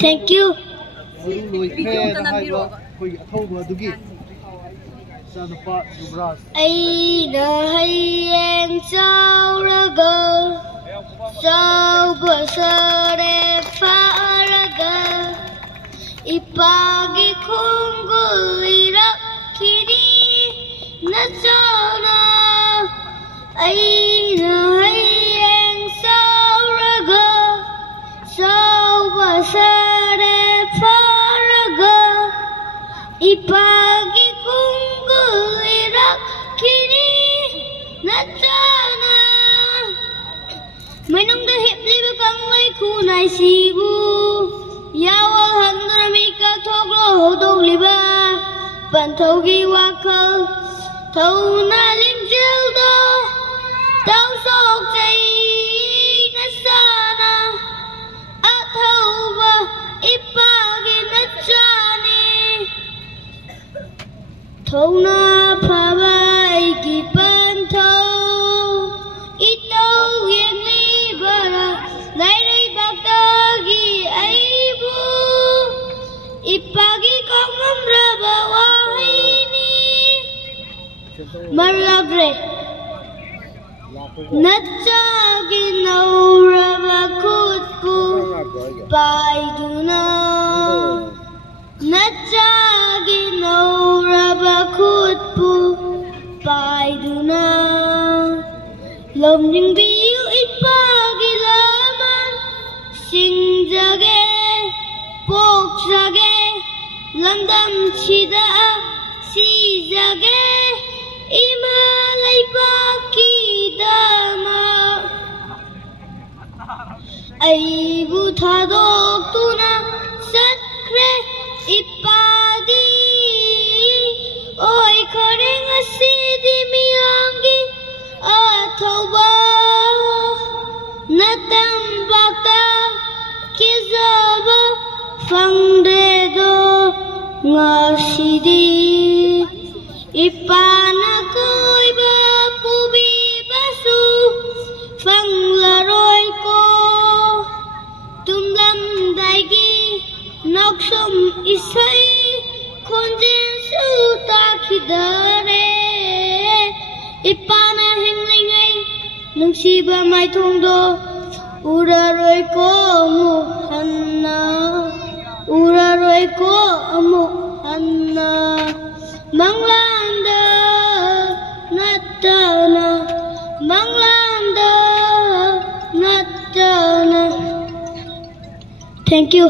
Thank you. Ai đã hay em sao ra gờ sao bữa sơ đẹp phá ra gờ ipagi không gửi ra khi đi nó cho nó ai đã hay em sao ra gờ sao bữa sơ đẹp phá ra gờ ipagi không gửi ra khi đi nó cho nó mấy nông đã hiệp lý với các mấy khu này xì bu Yao al handra mi ka thok lo ho dog liba Pan thâu ghi wa khâu Thâu na lim jel do Tao sok chay na sana A thâu ba ipa ghi na chani Thâu na pha bai ki pan thâu Itau hiền li ba ra Lai rai bạc ta ghi ai Ipagi kau memra bawah ini Maragre Natagi naura bakutku Paiduna Natagi naura bakutku Paiduna Lom ning biu ipagi laman Sing jage Pok jage Landam chida si jage imalai baki dama ai bu thadok tuna sakre ipadi oi khareng asidi miangi athauba natam bakta kizaba fangdedo ngasidi ipana koi ba pubi basu phang la roi ko tum lam dai gi nok som isai khonjen su ta khidare ipana hengling ai nung si ba mai thong do ura roi ko mu hanna ura roi ko amu hanna manglanda natana manglanda natana thank you